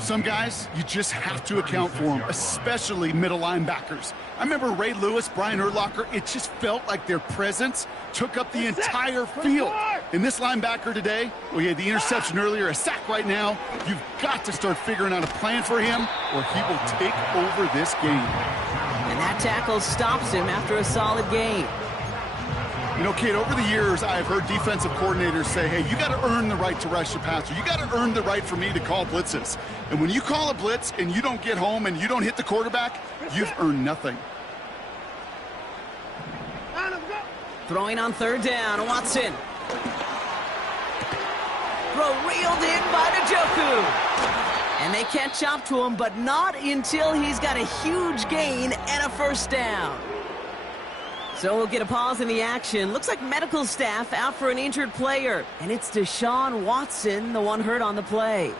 Some guys, you just have to account for them, especially middle linebackers. I remember Ray Lewis, Brian Urlacher, it just felt like their presence took up the entire field. And this linebacker today, well, he had the interception earlier, a sack right now. You've got to start figuring out a plan for him, or he will take over this game. And that tackle stops him after a solid gain. You know, Kate, over the years, I've heard defensive coordinators say, hey, you got to earn the right to rush the passer. You got to earn the right for me to call blitzes. And when you call a blitz and you don't get home and you don't hit the quarterback, you've earned nothing. Throwing on third down, Watson. Throw reeled in by Njoku. And they catch up to him, but not until he's got a huge gain and a first down. So we'll get a pause in the action. Looks like medical staff out for an injured player. And it's Deshaun Watson, the one hurt on the play.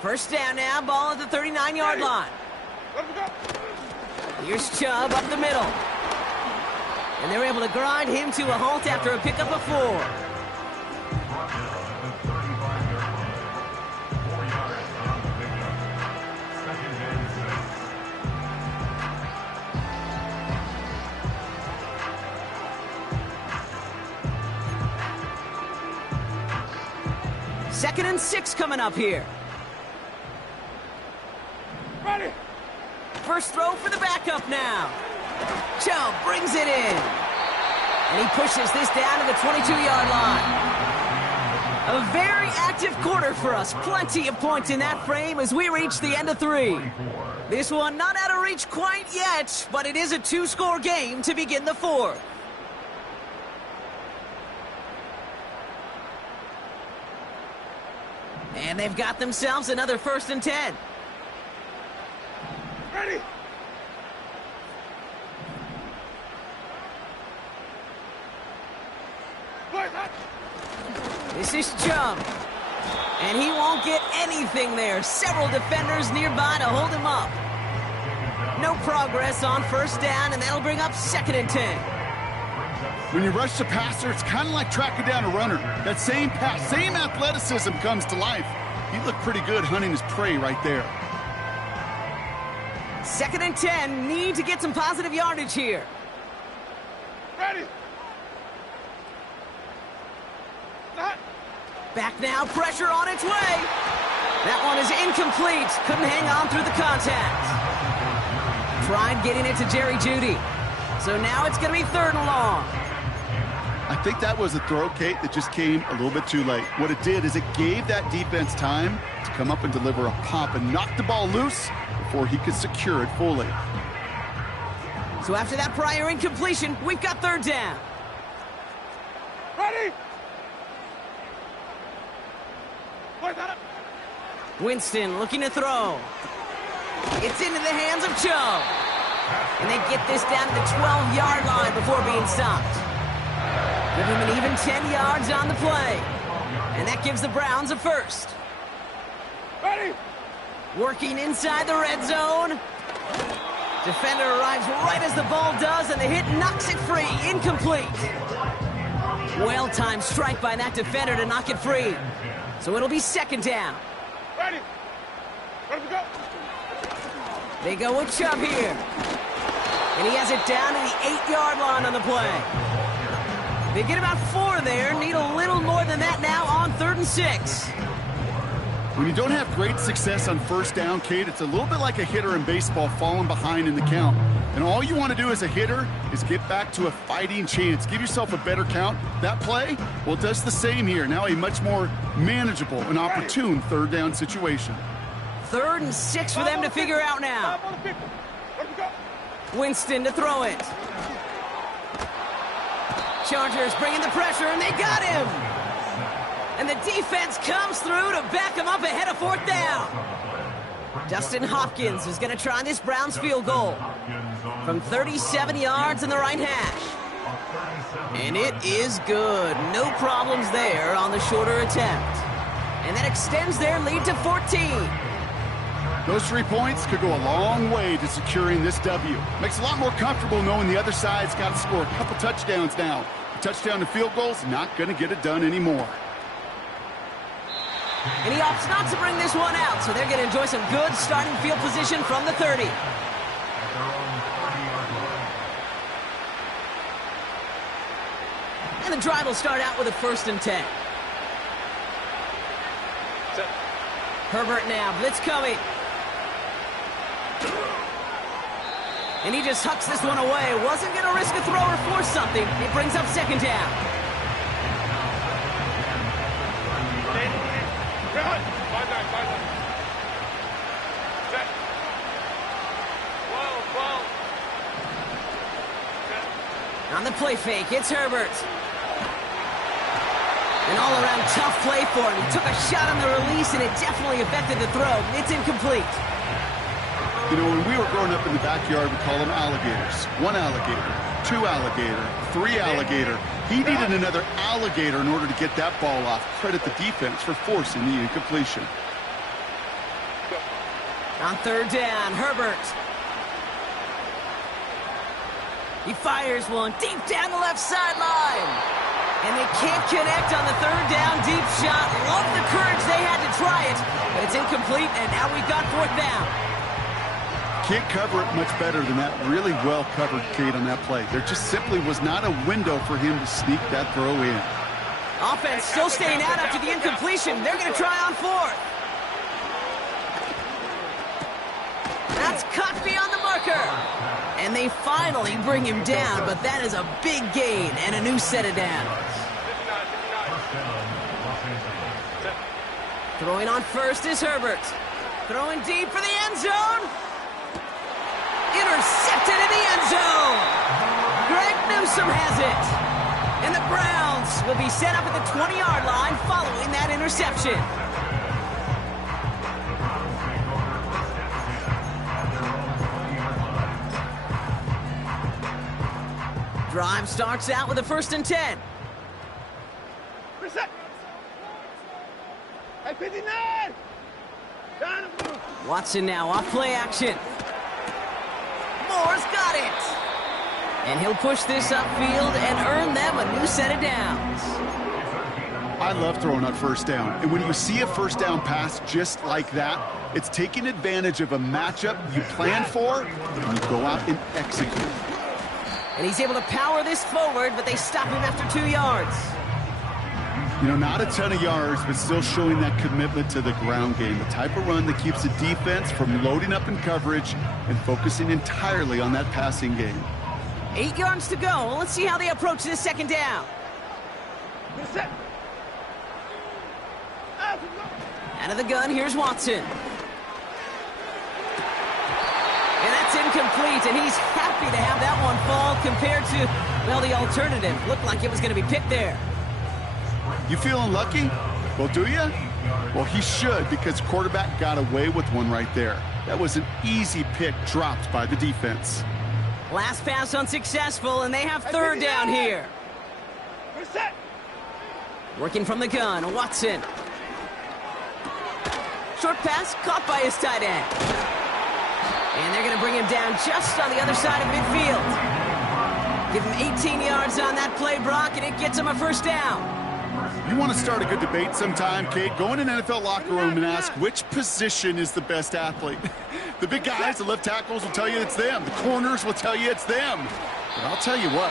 First down now, ball at the 39-yard line. Here's Chubb up the middle. And they're able to grind him to a halt after a pickup of 4. Second and 6 coming up here. Ready. First throw for the backup now. Chubb brings it in. And he pushes this down to the 22-yard line. A very active quarter for us. Plenty of points in that frame as we reach the end of 3. This one not out of reach quite yet, but it is a 2-score game to begin the 4th. And they've got themselves another 1st and 10. Ready. This is Chubb. And he won't get anything there. Several defenders nearby to hold him up. No progress on first down, and that'll bring up 2nd and 10. When you rush the passer, it's kind of like tracking down a runner. That same pass, same athleticism comes to life. He looked pretty good hunting his prey right there. 2nd and 10, need to get some positive yardage here. Ready. Back now, pressure on its way. That one is incomplete. Couldn't hang on through the contact. Tried getting it to Jerry Jeudy. So now it's going to be 3rd and long. I think that was a throw, Kate, that just came a little bit too late. What it did is it gave that defense time to come up and deliver a pop and knock the ball loose before he could secure it fully. So after that prior incompletion, we've got 3rd down. Ready. Winston looking to throw. It's into the hands of Chubb. And they get this down to the 12-yard line before being stopped. Give him an even 10 yards on the play. And that gives the Browns a 1st. Ready. Working inside the red zone. Defender arrives right as the ball does, and the hit knocks it free. Incomplete. Well-timed strike by that defender to knock it free. So it'll be 2nd down. Ready. Ready to go. They go with Chubb here. And he has it down to the 8-yard line on the play. They get about 4 there. Need a little more than that now on 3rd and 6. When you don't have great success on first down, Kate, it's a little bit like a hitter in baseball falling behind in the count. And all you want to do as a hitter is get back to a fighting chance. Give yourself a better count. That play, well, it does the same here. Now a much more manageable and opportune 3rd down situation. 3rd and 6 for them to figure out now. Winston to throw it. Chargers bringing the pressure, and they got him. And the defense comes through to back him up ahead of 4th down. Dustin Hopkins is going to try this Browns field goal from 37 yards in the right hash. And it is good. No problems there on the shorter attempt. And that extends their lead to 14. Those 3 points could go a long way to securing this W. Makes it a lot more comfortable knowing the other side's got to score a couple touchdowns now. A touchdown to field goals, not going to get it done anymore. And he opts not to bring this one out, so they're going to enjoy some good starting field position from the 30. And the drive will start out with a 1st and 10. Herbert now, blitz coming. And he just hucks this one away. Wasn't going to risk a throw or force something. It brings up 2nd down. On the play fake, it's Herbert. An all-around tough play for him. He took a shot on the release, and it definitely affected the throw. It's incomplete. You know, when we were growing up in the backyard, we call them alligators. 1 alligator, 2 alligator, 3 alligator. He needed another alligator in order to get that ball off. Credit the defense for forcing the incompletion. On 3rd down, Herbert. He fires one deep down the left sideline. And they can't connect on the 3rd down deep shot. Love the courage they had to try it, but it's incomplete, and now we've got 4th down. Can't cover it much better than that. Really well covered, Kate, on that play. There just simply was not a window for him to sneak that throw in. Offense still staying out after the incompletion. They're going to try on 4th. That's caught beyond the marker. And they finally bring him down, but that is a big gain and a new set of downs. Throwing on 1st is Herbert. Throwing deep for the end zone. Intercepted in the end zone. Greg Newsome has it. And the Browns will be set up at the 20-yard line following that interception. Drive starts out with a 1st and 10. Reset. Hey, 59. Down and move. Watson now off play action. Moore's got it. And he'll push this upfield and earn them a new set of downs. I love throwing on 1st down. And when you see a 1st down pass just like that, it's taking advantage of a matchup you plan for, and you go out and execute. And he's able to power this forward, but they stop him after 2 yards. You know, not a ton of yards, but still showing that commitment to the ground game. The type of run that keeps the defense from loading up in coverage and focusing entirely on that passing game. 8 yards to go. Let's see how they approach this 2nd down. Reset. Out of the gun, here's Watson. And that's incomplete, and he's happy to have that one fall compared to, well, the alternative. Looked like it was going to be picked there. You feeling lucky? Well, do you? Well, he should, because quarterback got away with one right there. That was an easy pick dropped by the defense. Last pass unsuccessful, and they have 3rd down here. Reset. Working from the gun, Watson. Short pass caught by his tight end. And they're going to bring him down just on the other side of midfield. Give him 18 yards on that play, Brock, and it gets him a 1st down. You want to start a good debate sometime, Kate? Go in an NFL locker room and ask which position is the best athlete. The big guys, the left tackles will tell you it's them. The corners will tell you it's them. But I'll tell you what,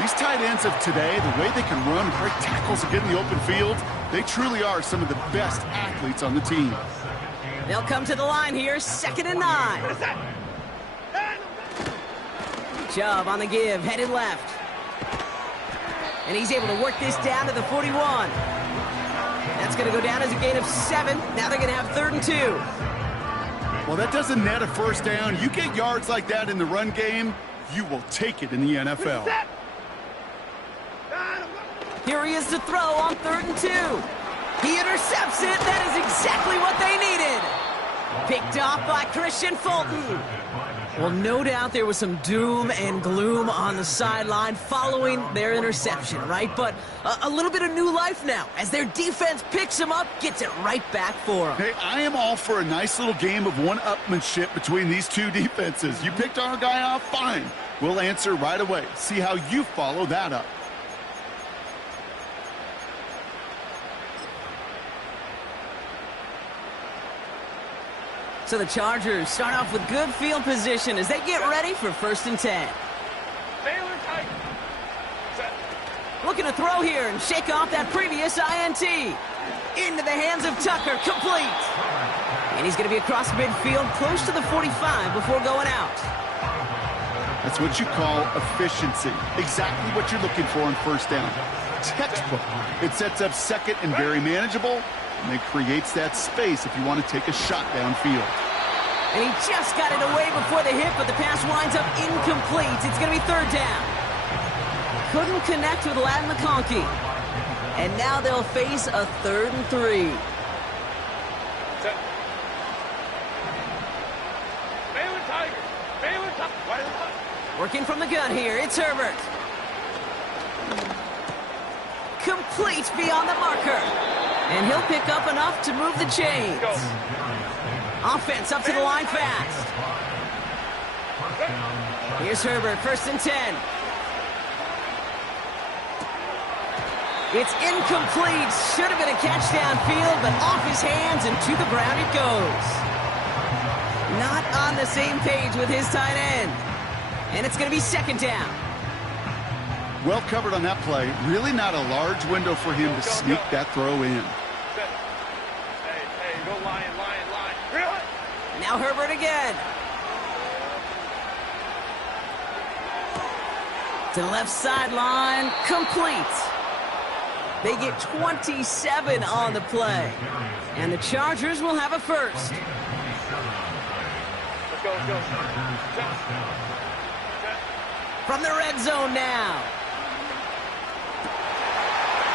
these tight ends of today, the way they can run, break tackles and get in the open field, they truly are some of the best athletes on the team. They'll come to the line here, 2nd and 9. Chubb on the give, headed left. And he's able to work this down to the 41. That's going to go down as a gain of 7. Now they're going to have 3rd and 2. Well, that doesn't net a 1st down. You get yards like that in the run game, you will take it in the NFL. Here he is to throw on 3rd and 2. He intercepts it. That is exactly what they needed. Picked off by Christian Fulton. Well, no doubt there was some doom and gloom on the sideline following their interception, right? But a little bit of new life now as their defense picks him up, gets it right back for him. Hey, I am all for a nice little game of one-upmanship between these two defenses. You picked our guy off, fine. We'll answer right away. See how you follow that up. So the Chargers start off with good field position as they get ready for 1st and 10. Baylor tight. Set. Looking to throw here and shake off that previous INT. Into the hands of Tucker, complete. And he's going to be across midfield, close to the 45 before going out. That's what you call efficiency. Exactly what you're looking for on 1st down. Textbook. It sets up 2nd and very manageable. And it creates that space if you want to take a shot downfield. And he just got it away before the hit, but the pass winds up incomplete. It's going to be 3rd down. Couldn't connect with Ladd McConkey. And now they'll face a 3rd and 3. Set. Baylor Tiger. Baylor Tiger. Working from the gun here, it's Herbert. Complete beyond the marker. And he'll pick up enough to move the chains. Go. Offense up to the line fast. Here's Herbert, 1st and 10. It's incomplete. Should have been a catch downfield, but off his hands and to the ground it goes. Not on the same page with his tight end. And it's going to be 2nd down. Well covered on that play. Really not a large window for him to sneak that throw in. Set. Hey, go Lion. Really? Now Herbert again. To the left sideline, complete. They get 27 on the play. And the Chargers will have a 1st. Let's go. From the red zone now.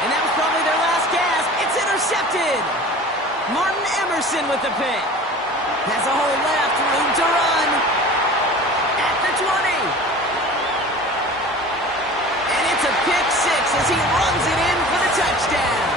And that was probably their last gasp. It's intercepted. Martin Emerson with the pick. Has a hole left, room to run. At the 20. And it's a pick 6 as he runs it in for the touchdown.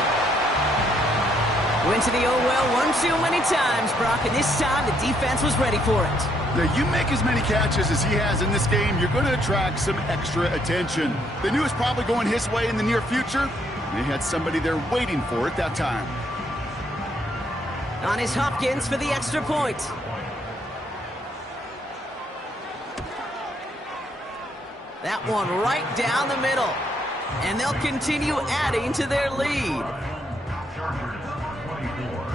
Went to the oh well one too many times, Brock, and this time the defense was ready for it. Now, you make as many catches as he has in this game, you're going to attract some extra attention. They knew it was probably going his way in the near future. They had somebody there waiting for it that time. On is Hopkins for the extra point. That one right down the middle. And they'll continue adding to their lead. Chargers 24.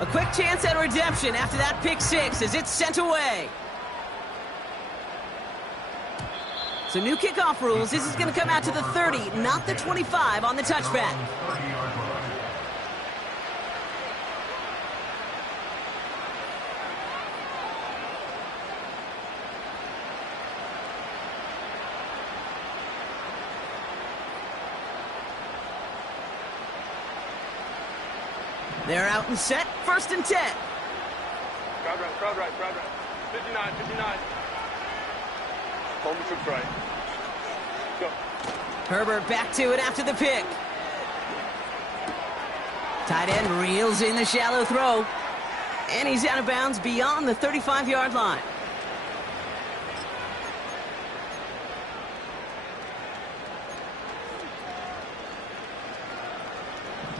A quick chance at redemption after that pick 6 as it's sent away. So new kickoff rules. This is going to come out to the 30, not the 25 on the touchback. They're out and set. 1st and 10. Crowd right. 59. Home troops right. Go. Herbert back to it after the pick. Tight end reels in the shallow throw. And he's out of bounds beyond the 35-yard line.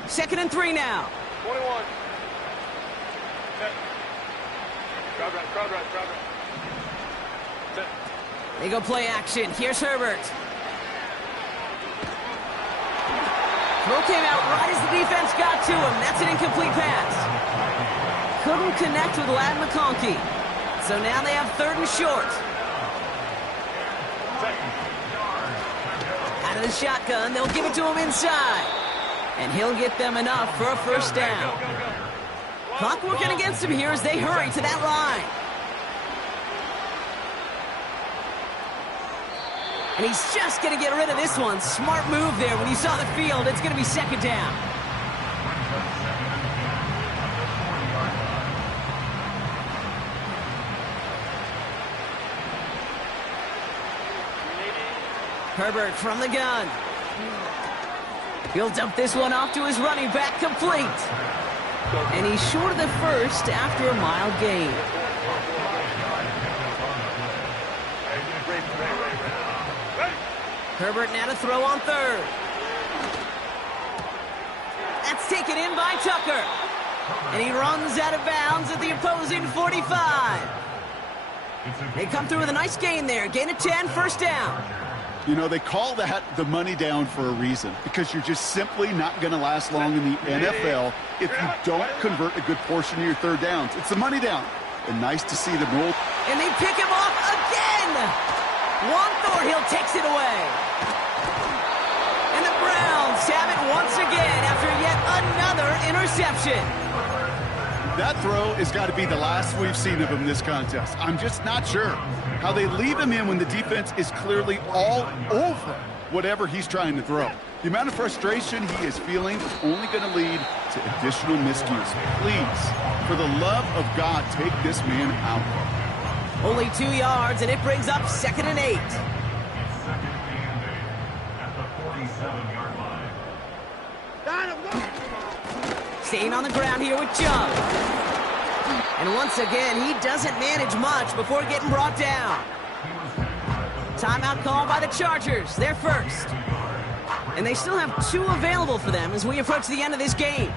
Second and 3 now. 21. Set. Crowd right. Set. They go play action. Here's Herbert. Throw came out right as the defense got to him. That's an incomplete pass. Couldn't connect with Ladd McConkey. So now they have 3rd and short. Out of the shotgun, they'll give it to him inside. And he'll get them enough for a 1st down. Clock working against him here as they hurry to that line. And he's just going to get rid of this one. Smart move there when he saw the field. It's going to be 2nd down. Herbert from the gun. He'll dump this one off to his running back, complete. And he's short of the first after a mild gain. Herbert now to throw on third. That's taken in by Tucker. And he runs out of bounds at the opposing 45. They come through with a nice gain there. Gain of 10, first down. You know, they call that the money down for a reason, because you're just simply not going to last long in the NFL if you don't convert a good portion of your third downs. It's the money down. And nice to see them roll. And they pick him off again. Juan Thornhill takes it away. And the Browns have it once again after yet another interception. That throw has got to be the last we've seen of him this contest. I'm just not sure how they leave him in when the defense is clearly all over whatever he's trying to throw. The amount of frustration he is feeling is only going to lead to additional miscues. Please, for the love of God, take this man out. Only 2 yards, and it brings up 2nd and 8. At the 47-yard line. Staying on the ground here with Chubb. And once again, he doesn't manage much before getting brought down. Timeout called by the Chargers. They're first. And they still have 2 available for them as we approach the end of this game.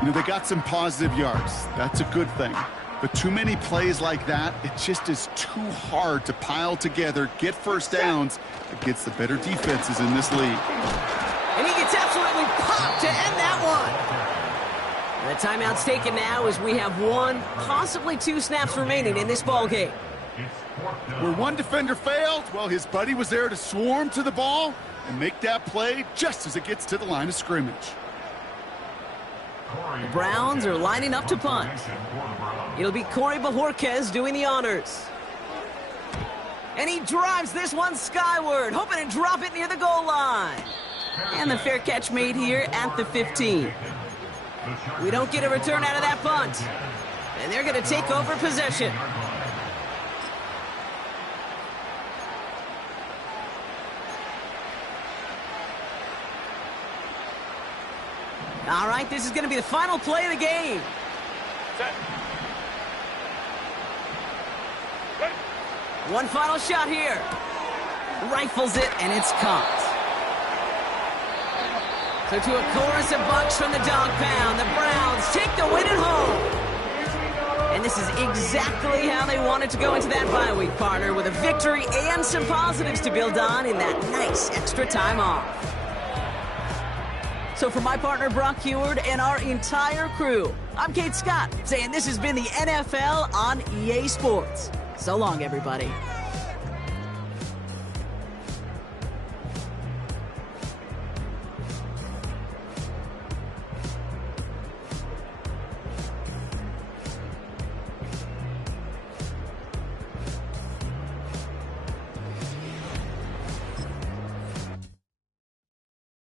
You know, they got some positive yards. That's a good thing. But too many plays like that, it just is too hard to pile together, get first downs against the better defenses in this league. And he gets absolutely popped to end that one. The timeout's taken now as we have 1, possibly 2 snaps remaining in this ball game. Where one defender failed, well, his buddy was there to swarm to the ball and make that play just as it gets to the line of scrimmage. The Browns are lining up to punt. It'll be Corey Bojorquez doing the honors. And he drives this one skyward, hoping to drop it near the goal line. And the fair catch made here at the 15. We don't get a return out of that punt. And they're going to take over possession. All right, this is going to be the final play of the game. One final shot here. Rifles it, and it's caught. So to a chorus of bucks from the dog pound, the Browns take the win at home. And this is exactly how they wanted to go into that bye week, partner, with a victory and some positives to build on in that nice extra time off. So for my partner, Brock Heward, and our entire crew, I'm Kate Scott, saying this has been the NFL on EA Sports. So long, everybody.